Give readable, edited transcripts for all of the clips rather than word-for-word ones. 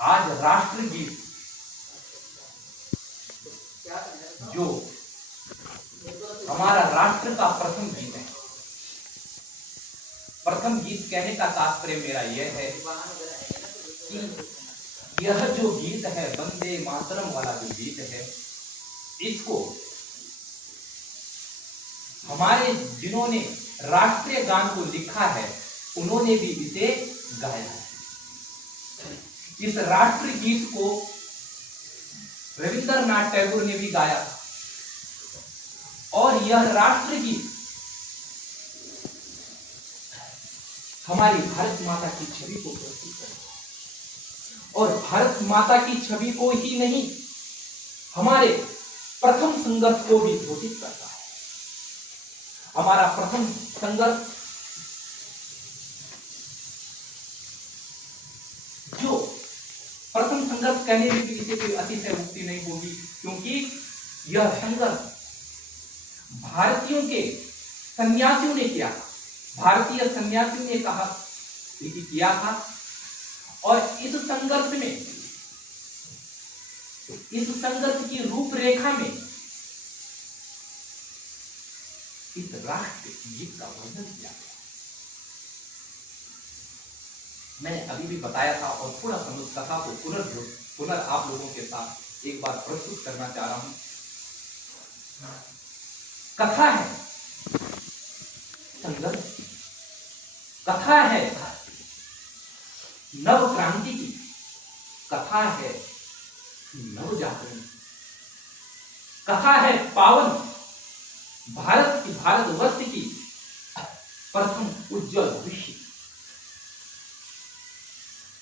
आज राष्ट्रगीत जो हमारा राष्ट्र का प्रथम गीत है, प्रथम गीत कहने का तात्पर्य मेरा यह है कि यह जो गीत है, वंदे मातरम वाला जो गीत है, इसको हमारे जिन्होंने राष्ट्रीय गान को लिखा है उन्होंने भी इसे गाया है। इस राष्ट्रीय गीत को रविंद्रनाथ टैगोर ने भी गाया था और यह राष्ट्रीय गीत हमारी भारत माता की छवि को प्रस्तुत करता है और भारत माता की छवि को ही नहीं, हमारे प्रथम संघर्ष को भी घोषित करता है। हमारा प्रथम संघर्ष जो प्रथम संघर्ष कहने में भी इसे कोई अतिशयोक्ति नहीं होगी, क्योंकि यह संघर्ष भारतीयों के सन्यासियों ने किया था, भारतीय सन्यासियों ने कहा किया था। और इस संघर्ष की रूपरेखा में इस राष्ट्र गीत का वर्णन किया गया। मैंने अभी भी बताया था और थोड़ा सा उस कथा को पुनः आप लोगों के साथ एक बार प्रस्तुत करना चाह रहा हूं। कथा है संघर्ष, कथा है नव क्रांति की, कथा है नव जागरण, कथा है पावन भारतवर्ष की प्रथम उज्जवल भविष्य।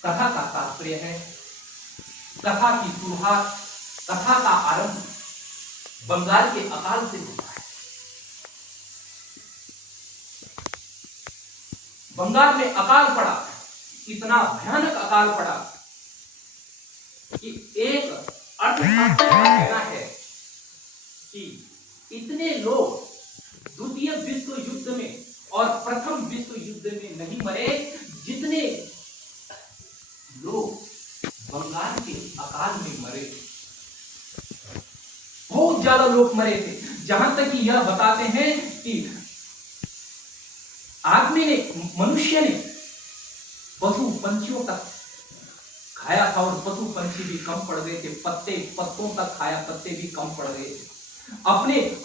कथा का तात्पर्य है, कथा की शुरुआत, कथा का आरंभ बंगाल के अकाल से होता है। बंगाल में अकाल पड़ा, इतना भयानक अकाल पड़ा कि एक अर्थशास्त्री का कहना है कि इतने लोग द्वितीय विश्व युद्ध में और प्रथम विश्व युद्ध में नहीं मरे जितने लोग बंगाल के अकाल में मरे। बहुत ज्यादा लोग मरे थे, जहां तक कि यह बताते हैं कि मनुष्य ने पशु पंछियों तक खाया था और पशु पंछी भी कम पड़ गए थे, पत्तों तक खाया, पत्ते भी कम पड़ गए थे।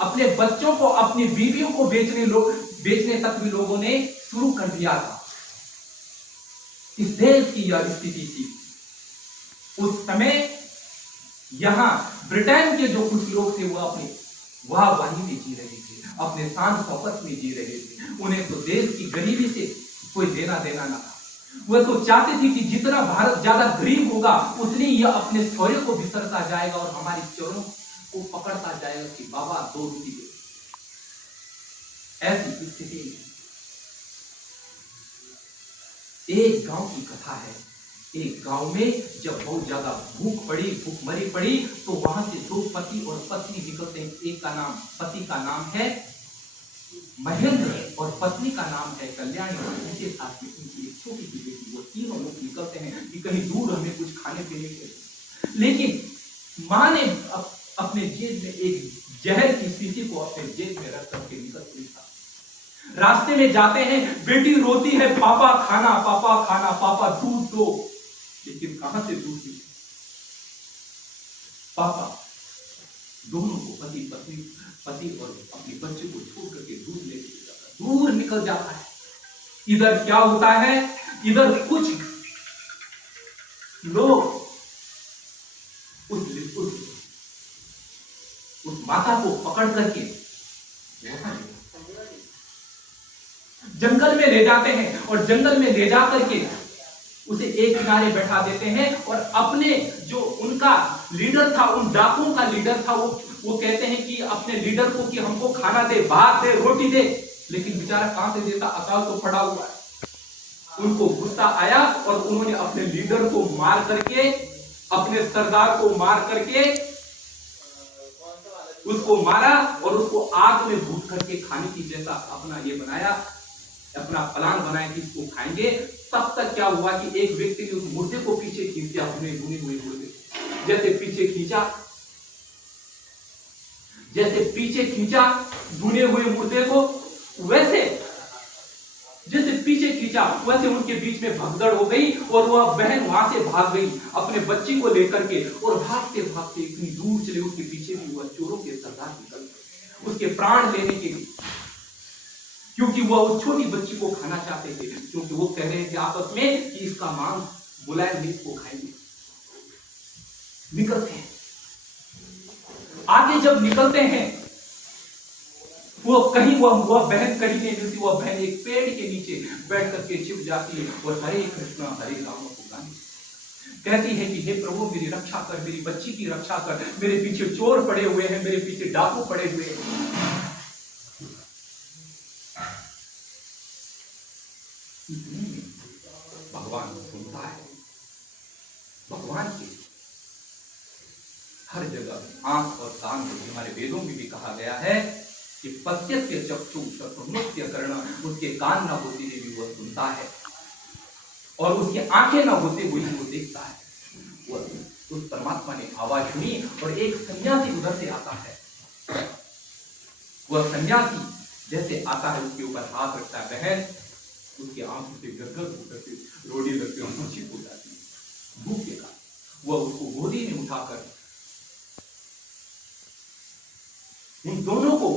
अपने बच्चों को, अपनी बीवियों को बेचने तक भी लोगों ने शुरू कर दिया था। इस देश की यह स्थिति थी। उस समय यहां ब्रिटेन के जो कुछ लोग थे वो अपने वाहवाही में जी रहे थे, अपने शान शौकत में जी रहे थे। उन्हें तो देश की गरीबी से कोई देना ना था। वह तो चाहते थे कि जितना भारत ज्यादा गरीब होगा उतनी यह अपने शौर्य को बिसरता जाएगा और हमारी चरणों को पकड़ता जाएगा कि बाबा 2 रोटी दे। ऐसी स्थिति में एक गांव की कथा है। एक गांव में जब बहुत ज्यादा भूखमरी पड़ी तो वहां से 2 पति और पत्नी निकलते हैं। एक का नाम, पति का नाम है महेंद्र और पत्नी का नाम है कल्याणी। उनके साथ में उनकी एक छोटी सी बेटी, वो तीनों लोग निकलते हैं कि कहीं दूर हमें कुछ खाने पीने के। लेकिन मां ने अपने जेब में एक जहर की शीशी को अपने जेब में रख करके निकल पड़ी। रास्ते में जाते हैं, बेटी रोती है, पापा खाना, पापा दूध दो। लेकिन कहां से दूध दी? पापा दोनों को, पति और अपने बच्चे को छोड़ करके दूर निकल जाता है। इधर क्या होता है, इधर कुछ लोग उस माता को पकड़ करके जंगल में ले जाते हैं और जंगल में ले जा करके उसे एक किनारे बैठा देते हैं और अपने जो उनका लीडर था, उन डाकुओं का लीडर था, वो कहते हैं कि अपने लीडर को कि हमको खाना दे, भात दे, रोटी दे। लेकिन बेचारा कहां से देता, अकाल तो पड़ा हुआ है। उनको गुस्सा आया और उन्होंने अपने लीडर को मार करके, अपने सरदार को मार करके उसको मारा और उसको आग में भून करके खाने की जैसा अपना ये बनाया, अपना प्लान बनाया कि इसको खाएंगे। तब तक क्या हुआ कि एक व्यक्ति ने उस मुर्दे को पीछे खींच दिया, उसने जैसे पीछे खींचा धुने हुए मुर्दे को, वैसे जैसे पीछे खींचा वैसे उनके बीच में भगदड़ हो गई और वह बहन वहां से भाग गई अपने बच्ची को लेकर के, और भागते भागते इतनी दूर चले, उसके पीछे भी वह चोरों के सरदार निकल गए उसके प्राण लेने के लिए, क्योंकि वह उस छोटी बच्ची को खाना चाहते थे, क्योंकि वो कह रहे थे आपस में कि इसका मांस मुलायम मीट को खाएंगे। निकलते हैं, आगे जब निकलते हैं वो वह बहन कहीं नहीं मिलती, वह बहन एक पेड़ के नीचे बैठ करके छिप जाती है और हरे कृष्णा हरे राम को गाने कहती है कि हे प्रभु मेरी रक्षा कर, मेरी बच्ची की रक्षा कर, मेरे पीछे चोर पड़े हुए हैं, मेरे पीछे डाकू पड़े हुए हैं। भगवान सुनता है, भगवान की हर जगह आंख और कान को, हमारे वेदों में भी कहा गया है कि पश्यस्य चक्षु शत्रुन्नस्य कर्ण, उसके कान ना होते हुए भी वह सुनता है और उसकी आंखें ना होते हुए भी वो देखता है। वह उस परमात्मा ने आवाज सुनी और एक सन्यासी उधर से आता है। वह सन्यासी जैसे आता है उसके ऊपर हाथ रखता है, बहन उसके आंखों से गदगद होकर के रोड़ी लगते और मूर्छित हो जाती है भूख के कारण। वह उसको गोदी में उठाकर उन दोनों को,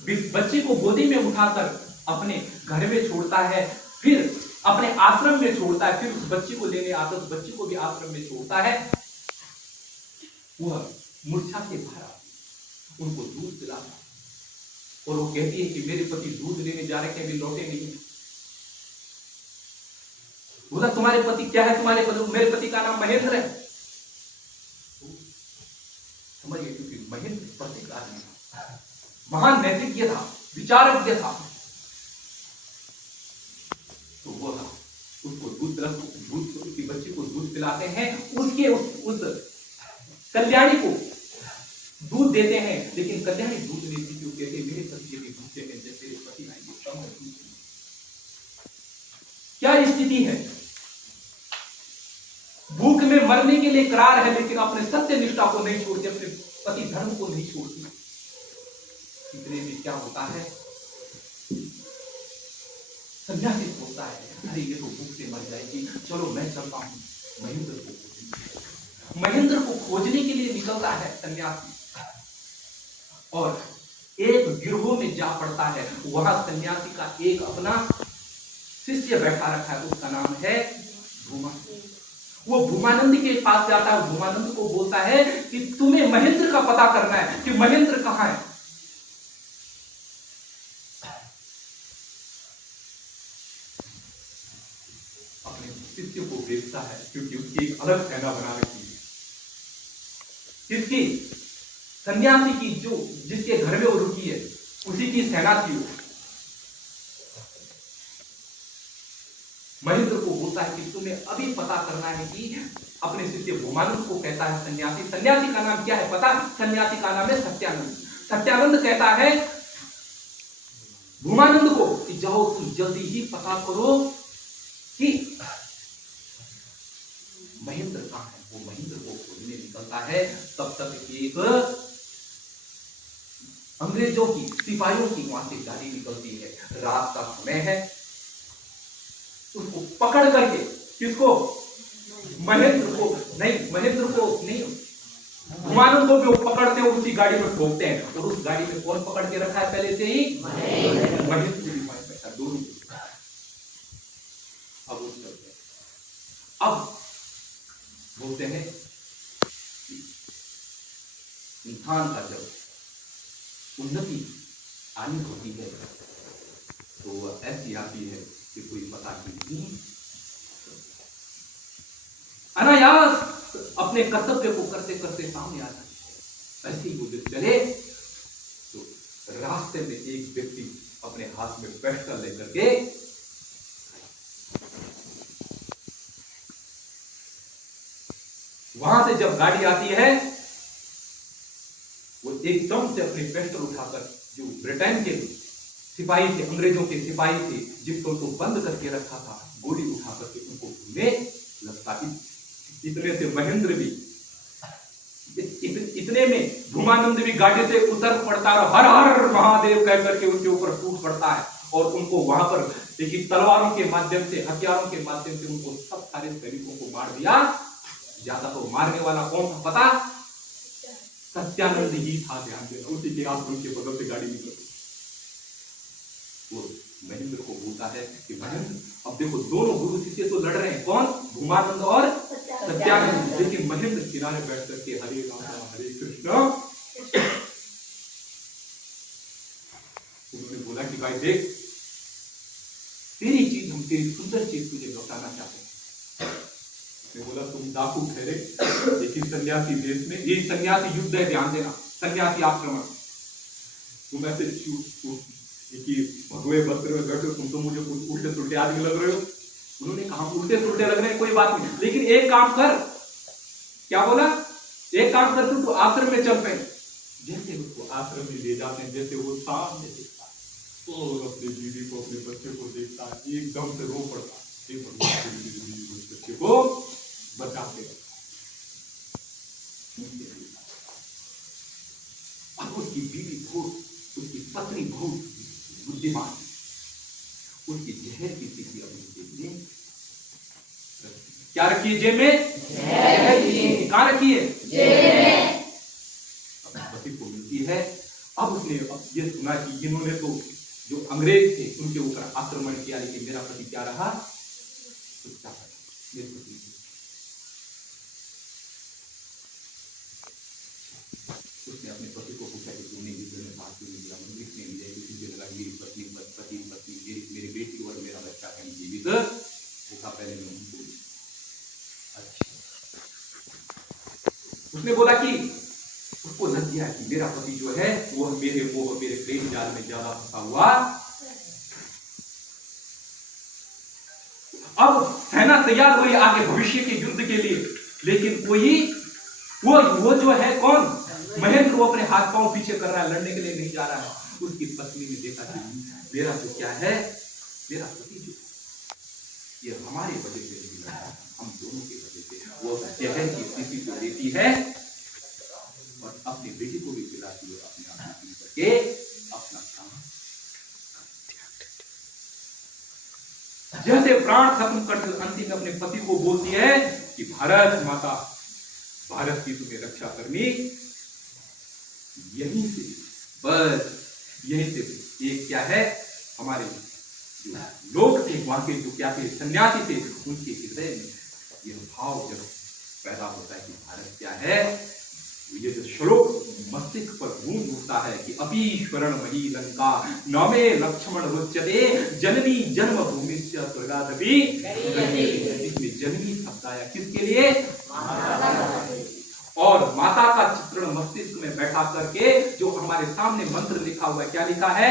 बच्चे को गोदी में उठाकर अपने घर में छोड़ता है, फिर अपने आश्रम में छोड़ता है, फिर उस बच्ची को लेने आता है, उस बच्ची को भी आश्रम में छोड़ता है। वह मूर्छा से भरा उनको दूध पिलाता और वो कहती है कि मेरे पति दूध लेने जा रहे थे, अभी लौटे नहीं। बोला तुम्हारे पति क्या है? तुम्हारे पति, मेरे पति का नाम महेंद्र है। समझिए, क्योंकि महेंद्र प्रतीक आदमी था, महान नैतिज्ञ था, विचारज्ञ था, तो वह उसको दूध उसकी बच्ची को दूध पिलाते हैं, उसके उस कल्याणी को दूध देते हैं, लेकिन कल्याणी दूध नहीं पीती। वो कहते मेरे पति भी भूखे हैं, जैसे तेरे पति आएंगे। क्या स्थिति है? भूख में मरने के लिए करार है, लेकिन अपने सत्य निष्ठा को नहीं छोड़ती, अपने पति धर्म को नहीं छोड़ती। इतने में क्या होता है, सन्यासी सोचता है अरे ये तो भूख से मर जाएगी, चलो मैं चलता हूं महेंद्र को खोजने। महेंद्र को खोजने के लिए निकलता है सन्यासी और एक गिरोह में जा पड़ता है। वहां सन्यासी का एक अपना शिष्य बैठा रखा है, उसका नाम है भूमा। वो भूमानंद के पास जाता है, भूमानंद को बोलता है कि तुम्हें महेंद्र का पता करना है कि महेंद्र कहां है। अपने शिष्य को भेजता है, क्योंकि उसकी एक अलग सेना बना रखी है। किसकी? सन्यासी की, जो जिसके घर में वो रुकी है उसी की सेना थी वो। महेंद्र को बोलता है कि तुम्हें अभी पता करना है कि अपने शिष्य भूमानंद को कहता है सन्यासी का नाम क्या है पता? सन्यासी का नाम है सत्यानंद। सत्यानंद कहता है भूमानंद को कि जाओ तुम जल्दी ही पता करो कि महेंद्र कहां है। वो महेंद्र को खोजने निकलता है, तब तक एक अंग्रेजों की, सिपाहियों की वहां से गाड़ी निकलती है। रात का समय है, उसको पकड़ करके, किसको? महेंद्र को नहीं, भूमानंद को भी वो पकड़ते हैं, उसी गाड़ी में ठोकते हैं। और उस गाड़ी में कौन पकड़ के रखा है पहले से ही? महेंद्र भी बैठा, दोनों। अब बोलते हैं इंसान का जब उन्नति आनी होती है तो वह ऐसी आती है कि कोई पता नहीं, अनायास अपने कर्तव्य को करते करते सामने आ जाए। ऐसे ही वो जब चले तो रास्ते में एक व्यक्ति अपने हाथ में पिस्टल लेकर के वहां से जब गाड़ी आती है, वो एकदम से अपने पिस्टल उठाकर, जो ब्रिटेन के सिपाही थे, अंग्रेजों के सिपाही थे, जिनको तो बंद करके रखा था, गोली उठाकर के उनको भूलने लगता है। इतने से महेंद्र भी इतने में धूमानंद भी गाड़ी से उतर पड़ता है, हर हर महादेव कह करके उनके ऊपर टूट पड़ता है और उनको वहां पर देखिए तलवारों के माध्यम से, हथियारों के माध्यम से उनको सब सारे सैनिकों को मार दिया। ज्यादा तो मारने वाला कौन था पता? सत्यानंद ही था। ध्यान देना, उसी के आश्रम के बगल से गाड़ी निकल। वो महेंद्र को बोलता है कि महेंद्र, अब देखो दोनों गुरु शिष्य तो लड़ रहे हैं, कौन? धूमानंद और सत्यानंद। लेकिन महेंद्र किनारे बैठ करके हरे राम हरे कृष्ण, उन्होंने बोला कि भाई देख, तेरी चीज हम, तेरी सुंदर चीज तुझे लौटाना चाहते हैं। उसने बोला तुम डाकू ठहरे, लेकिन सन्यासी देश में, ये सन्यासी युद्ध है, ध्यान देना, सन्यासी आक्रमण, तुम ऐसे भगवे वस्त्र में बैठे हो, तुम तो मुझे उल्टे सुल्टे आदमी लग रहे हो। उन्होंने कहा उल्टे सुल्टे लग रहे हैं, कोई बात नहीं, लेकिन एक काम कर। क्या बोला? एक काम कर, तू आश्रम में चल पे। जैसे उसको आश्रम में ले जाते हैं, जैसे वो सामने देखता है, तो अपने बीवी को, अपने बच्चे को देखता है, एकदम से रो पड़ता है, बच्चे को बचाते हैं। अब उसकी बीवी बहुत, उसकी पत्नी बहुत बुद्धिमान, उसकी जहर की स्थिति अपनी जेब में क्या रखी है? जेब में कहाँ रखी है? जेब में। पति को मिलती है। अब उसने ये सुना कि इन्होंने तो जो अंग्रेज थे उनके ऊपर आक्रमण किया, लेकिन मेरा पति क्या रहा? उसने अपने पति को पूछा कि तुमने युद्ध में भाग क्यों नहीं लिया? इसने लिया क्योंकि मुझे लगा मेरी पत्नी मेरी बेटी और मेरा बच्चा कहीं जीवित होगा, पहले मैं उनको। अच्छा, उसने बोला कि उसको लग गया कि मेरा पति जो है वो मेरे प्रेम जाल में ज्यादा फंसा हुआ। अब सेना तैयार हुई आगे भविष्य के युद्ध के लिए, लेकिन वो जो है कौन? महेंद्र, वो अपने हाथ पांव पीछे कर रहा है, लड़ने के लिए नहीं जा रहा है। उसकी पत्नी ने देखा कि मेरा तो क्या है, मेरा पति जो ये हमारे वजह से नहीं लड़ा, हम दोनों की वजह से वो जहर की स्थिति को देती है और अपनी बेटी को भी पिलाती है, अपने आप करके अपना काम। जैसे प्राण खत्म कर अंतिम अपने पति को बोलती है कि भारत माता, भारत की तुम्हें रक्षा करनी, यहीं से, बस यहीं से एक क्या है, हमारे जो लोग थे वहां के, जो क्या थे, सन्यासी थे, उनके हृदय में यह भाव जब पैदा होता है कि भारत क्या है, ये जो श्लोक मस्तिष्क पर गूंज उठता है कि अपीश्वरण मही लंका नौमे लक्ष्मण रोचते जननी जन्मभूमि स्वर्गादपि। इसमें जननी शब्द आया किसके लिए? और माता का चित्रण मस्तिष्क में बैठा करके जो हमारे सामने मंत्र लिखा हुआ है, क्या लिखा है?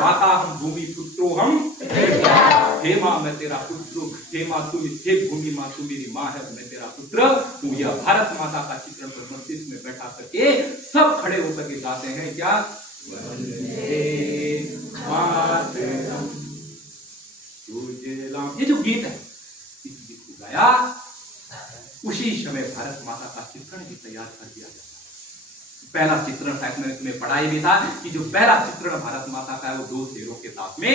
माता हम भूमि पुत्रो हम, हे माँ मैं तेरा पुत्र, हे माँ तुम, हे भूमि माँ तू मेरी माँ है, मैं तेरा पुत्र हूँ। यह भारत माता का चित्रण पर मस्तिष्क में बैठा करके सब खड़े होकर के गाते हैं क्या? ये जो गीत है, इस गीत को गाया, उसी समय भारत माता का चित्रण भी तैयार कर दिया जाता है। पहला चित्रण शायद में पढ़ाई भी था कि जो पहला चित्रण भारत माता का है वो 2 शेरों के साथ में,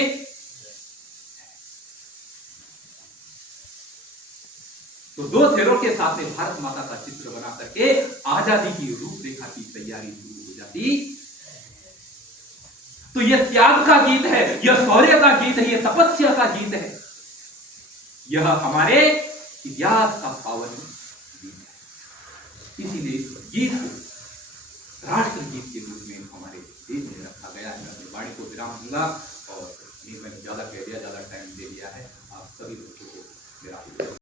तो 2 शेरों के साथ में भारत माता का चित्र बना करके आजादी की रूपरेखा की तैयारी शुरू हो जाती। तो यह त्याग का गीत है, यह शौर्य का गीत है, यह तपस्या का गीत है, यह हमारे इतिहास का पावन गीत है। इसीलिए इस गीत को राष्ट्र गीत के रूप में हमारे देश में रखा गया है। मैं अपनी वाणी को विराम दूंगा।